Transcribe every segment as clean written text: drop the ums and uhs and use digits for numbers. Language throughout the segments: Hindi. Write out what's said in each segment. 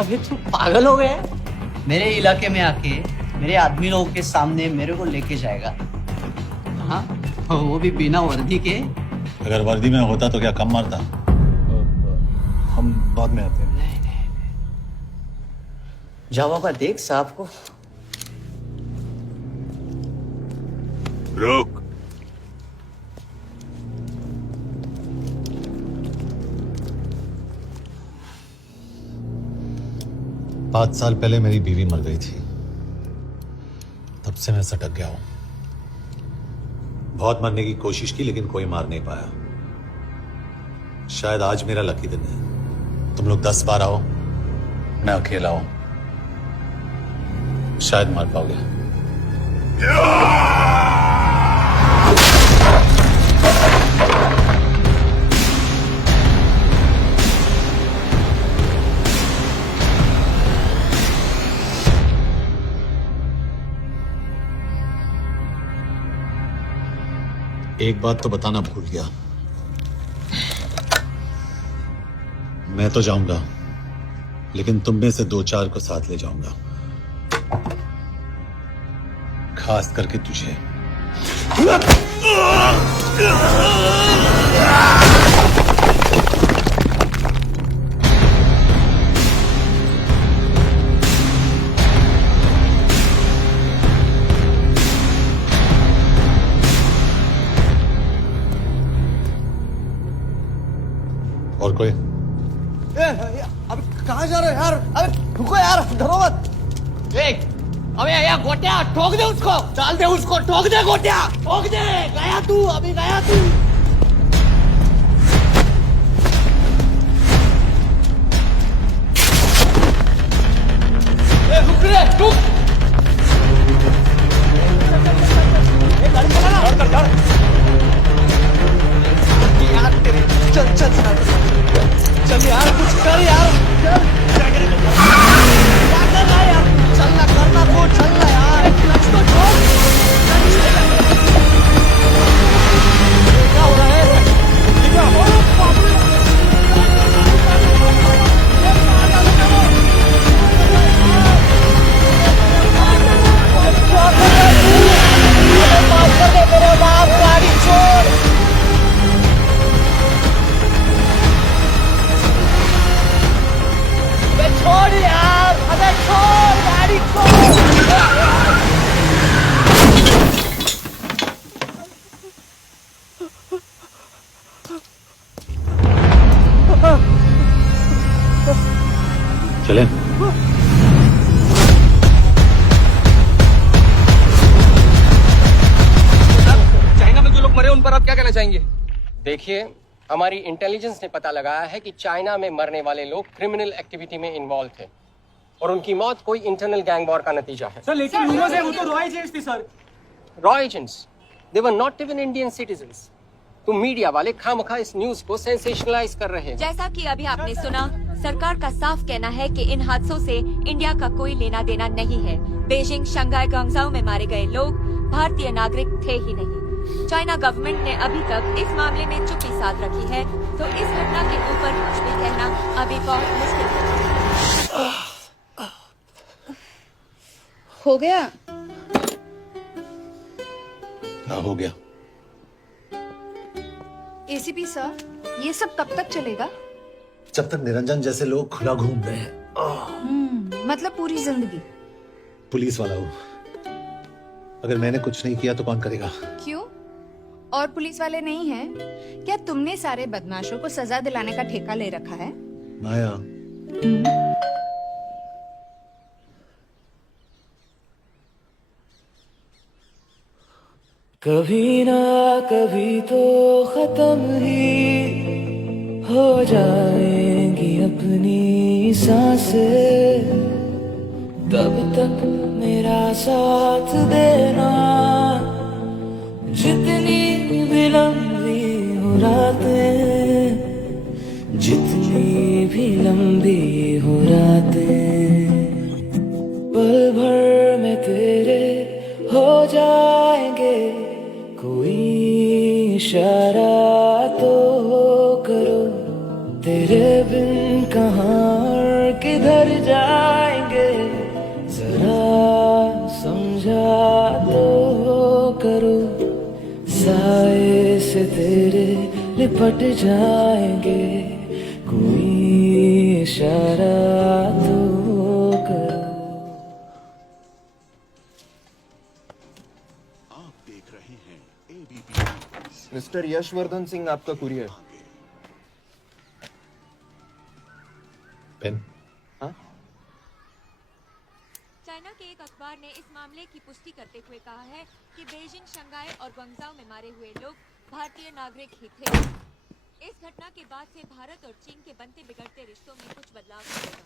अबे तू पागल हो गया? मेरे इलाके में आके मेरे आदमी लोगों के सामने मेरे को लेके जाएगा? हाँ, वो भी बिना वर्दी के। अगर वर्दी में होता तो क्या कम मारता? हम बाद में आते हैं। जाओ बाबा, देख साहब को। रुक। पाँच साल पहले मेरी बीवी मर गई थी, तब से मैं सटक गया हूं। बहुत मरने की कोशिश की लेकिन कोई मार नहीं पाया। शायद आज मेरा लकी दिन है। तुम लोग 10 बार आओ, मैं अकेला हूं, शायद मार पाओगे। एक बात तो बताना भूल गया, मैं तो जाऊंगा लेकिन तुम में से 2-4 को साथ ले जाऊंगा, खास करके तुझे। और कोई? अब कहाँ जा रहे हो यार? अबे रुको यार, डरो मत। देख, अबे या गोटिया ठोक दे उसको, डाल दे उसको, ठोक दे गोटिया, ठोक दे। गया तू, अभी गया तू। रुक रे, रुक। गाड़ी चला ना। यार तेरे, चल चल चल यार, कुछ कर यार, चल। क्या कर रहा है यार? चलना, करना को, चलना यार। क्लच तो छोड़। क्या हो रहा है? क्या हो रहा है? माफ कर दे मेरे बाप, गाड़ी छोड़। छोड़ यार, अबे छोड़, गाड़ी छोड़। चलें? चाइना में जो लोग मरे उन पर आप क्या कहना चाहेंगे? देखिए, हमारी इंटेलिजेंस ने पता लगाया है कि चाइना में मरने वाले लोग क्रिमिनल एक्टिविटी में इन्वॉल्व थे और उनकी मौत कोई इंटरनल गैंग वॉर का नतीजा है। सर लेकिन rumors है वो तो रॉ एजेंट्स थी sir. Raw agents, they were not even Indian citizens. तुम मीडिया वाले खामखा इस न्यूज को सेंसेशनलाइज कर रहे हैं। जैसा कि अभी आपने सुना, सरकार का साफ कहना है कि इन हादसों से इंडिया का कोई लेना देना नहीं है। बीजिंग, शंघाई, ग्वांगझाओ में मारे गए लोग भारतीय नागरिक थे ही नहीं। चाइना गवर्नमेंट ने अभी तक इस मामले में चुप्पी साध रखी है, तो इस घटना के ऊपर कुछ भी कहना अभी बहुत मुश्किल है। हो गया? हाँ, हो गया। एसीपी सर, ये सब कब तक चलेगा? जब तक निरंजन जैसे लोग खुला घूम रहे हैं। मतलब पूरी जिंदगी? पुलिस वाला हूँ, अगर मैंने कुछ नहीं किया तो कौन करेगा? क्यों? और पुलिस वाले नहीं हैं? क्या तुमने सारे बदमाशों को सजा दिलाने का ठेका ले रखा है? माया, कभी ना कभी तो खत्म ही हो जाएंगी अपनी सांसें, तब तक मेरा साथ देना। जितनी भी लंबी हो रातें, जितनी भी लंबी हो रातें, पल भर में तेरे हो जाएंगे। कोई इशारा तो करो, तेरे बिन कहाँ और किधर जाएंगे, जरा समझा तो करो, साए से तेरे लिपट जाएंगे, कोई इशारा तो करो। मिस्टर यशवर्धन सिंह आपका कुरियर। पेन। चाइना के एक अखबार ने इस मामले की पुष्टि करते हुए कहा है कि बीजिंग, शंघाई और ग्वांगझाओ में मारे हुए लोग भारतीय नागरिक ही थे। इस घटना के बाद से भारत और चीन के बनते बिगड़ते रिश्तों में कुछ बदलाव होगा।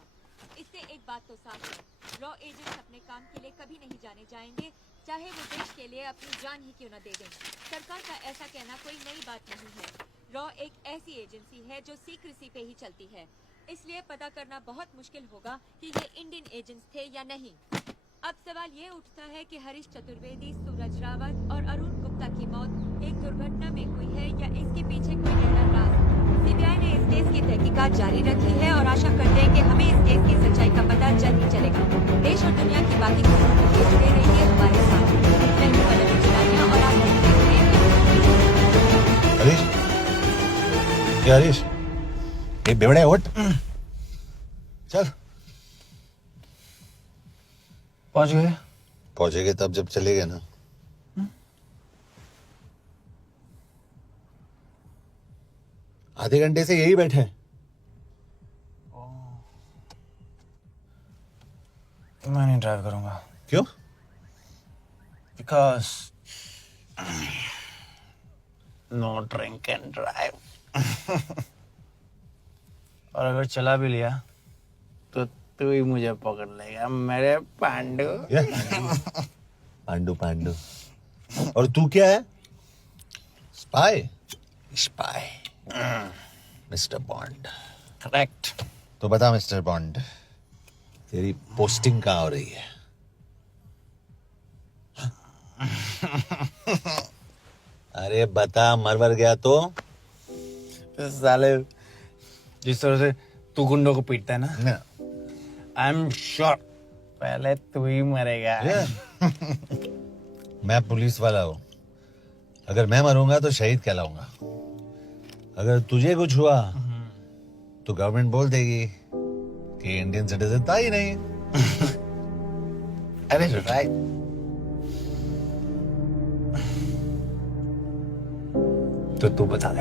इससे एक बात तो साफ है, रॉ एजेंट्स अपने काम के लिए कभी नहीं जाने जाएंगे, चाहे वो देश के लिए अपनी जान ही क्यों न दे दें। सरकार का ऐसा कहना कोई नई बात नहीं है। रॉ एक ऐसी एजेंसी है जो सीक्रेसी पे ही चलती है, इसलिए पता करना बहुत मुश्किल होगा कि ये इंडियन एजेंट्स थे या नहीं। अब सवाल ये उठता है कि हरीश चतुर्वेदी, सूरज रावत और अरुण गुप्ता की मौत एक दुर्घटना में हुई है या इसके पीछे कोई गहरा राज। सीबीआई ने इस केस की तहकीकात जारी रखी है और आशा करते हैं कि हमें इस केस की सच्चाई का पता जल्द ही चलेगा। देश और दुनिया की बाकी खबरों के लिए जुड़े रहिए हमारे साथ। मैं हूं पलक चिलानिया और आप देख रहे हैं हरीश, क्या हरीश? ये बेवड़े उठ, चल। पहुंचेंगे तब जब चलेंगे ना। आधे घंटे से यही बैठे हैं। मैं नहीं ड्राइव करूंगा। क्यों? Because no drink and drive. और अगर चला भी लिया तो तू ही मुझे पकड़ लेगा, मेरे पांडु। पांडु पांडु। और तू क्या है? Spy. Spy. Mister bond. Correct. तो बता मिस्टर बॉन्ड, तेरी पोस्टिंग कहाँ हो रही है? अरे बता, मरवर गया तो? साले जिस तरह से तू गुंडों को पीटता है ना, आई एम श्योर पहले तू ही मरेगा। मैं पुलिस वाला हूं, अगर मैं मरूंगा तो शहीद कहलाऊंगा। अगर तुझे कुछ हुआ तो गवर्नमेंट बोल देगी कि इंडियन सिटीजन था ही नहीं। अरे राइट। तो तू बता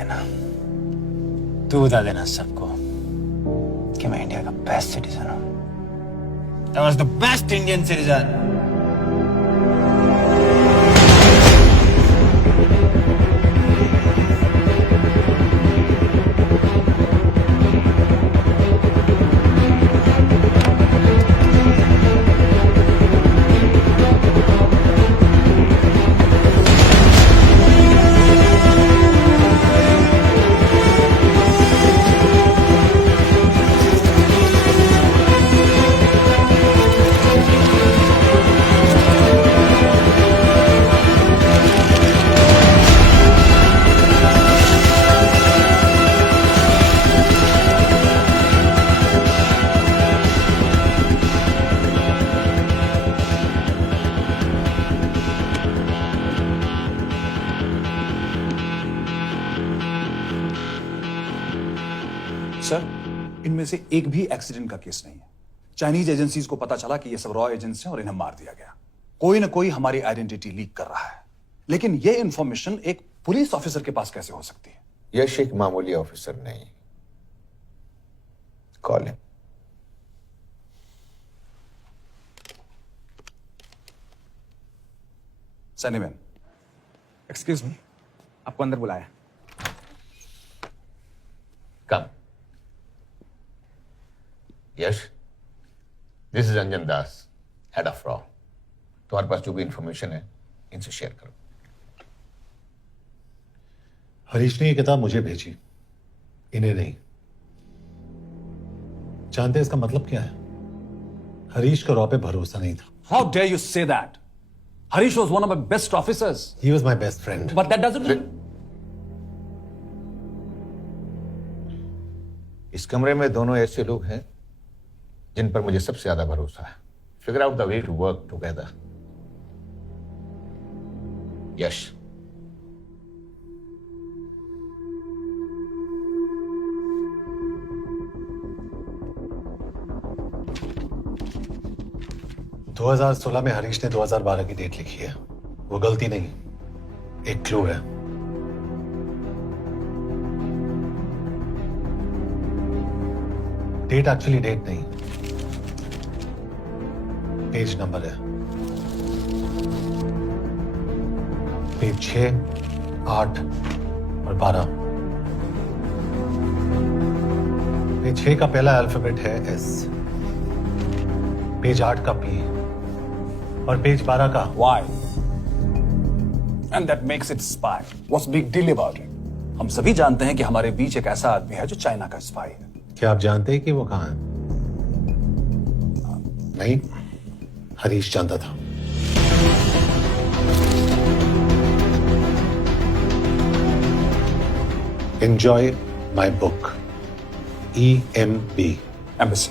देना सबको कि मैं इंडिया का बेस्ट सिटीजन हूं। I was the best Indian citizen. Sir, इनमें से एक भी एक्सीडेंट का केस नहीं है। चाइनीज एजेंसीज को पता चला कि ये सब रॉ एजेंट्स हैं और इन्हें मार दिया गया। कोई ना कोई हमारी आइडेंटिटी लीक कर रहा है, लेकिन ये इंफॉर्मेशन एक पुलिस ऑफिसर के पास कैसे हो सकती है? यश एक मामूली ऑफिसर नहीं। Call him. सनीमैन, एक्सक्यूज मी, आपको अंदर बुलाया। Come. Yes, this is Anjan Das, head of रॉ। तुम्हारे पास जो भी इंफॉर्मेशन है इनसे शेयर करो। हरीश ने ये किताब मुझे भेजी, इन्हें नहीं। जानते हैं इसका मतलब क्या है? हरीश का रॉ पे भरोसा नहीं था। How dare you say that? Harish was one of my best officers. He was my best friend. But that doesn't mean... इस कमरे में दोनों ऐसे लोग हैं जिन पर मुझे सबसे ज्यादा भरोसा है. Figure out the way to work together. यश. दो 2016 में हरीश ने 2012 की डेट लिखी है. वो गलती नहीं, एक क्लू है. डेट एक्चुअली डेट नहीं, पेज नंबर है. पेज 6, 8 और 12. पेज 6 का पहला अल्फाबेट है एस, पेज 8 का पी और पेज 12 का Why? And that makes it spy. What's big deal about it? हम सभी जानते हैं कि हमारे बीच एक ऐसा आदमी है जो चाइना का स्पाई है. क्या आप जानते हैं कि वो कहां है? नहीं, हरीश जानता था. Enjoy my book. EMB. Embassy.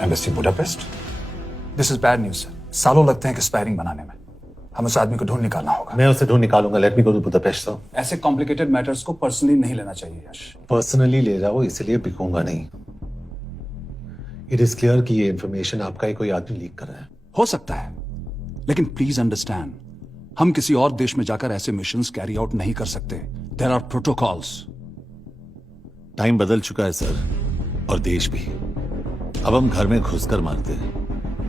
Embassy Budapest. This is bad news, sir. सालों लगते हैं एक्सपायरिंग बनाने में. हम उस आदमी को ढूंढ निकालना होगा. मैं उसे ढूंढ निकालूंगा. Let me go to Budapest. Sir, ऐसे कॉम्प्लिकेटेड मैटर्स को पर्सनली नहीं लेना चाहिए यश. पर्सनली ले जाओ, इसलिए बिकूंगा नहीं. इट इज क्लियर कि ये इंफॉर्मेशन आपका ही कोई आदमी लीक कर रहा है. हो सकता है, लेकिन प्लीज अंडरस्टैंड, हम किसी और देश में जाकर ऐसे मिशंस कैरी आउट नहीं कर सकते. There are protocols. टाइम बदल चुका है सर, और देश भी. अब हम घर में घुसकर मारते हैं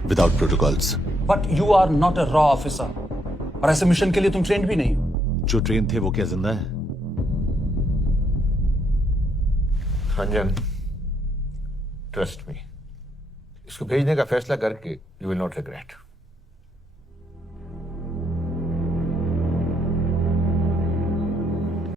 without protocols. But you are not a रॉ ऑफिसर, और ऐसे मिशन के लिए तुम ट्रेंड भी नहीं हो. जो ट्रेन थे वो क्या जिंदा है? रंजन, ट्रस्ट मी, इसको भेजने का फैसला करके यू विल नॉट रिग्रेट.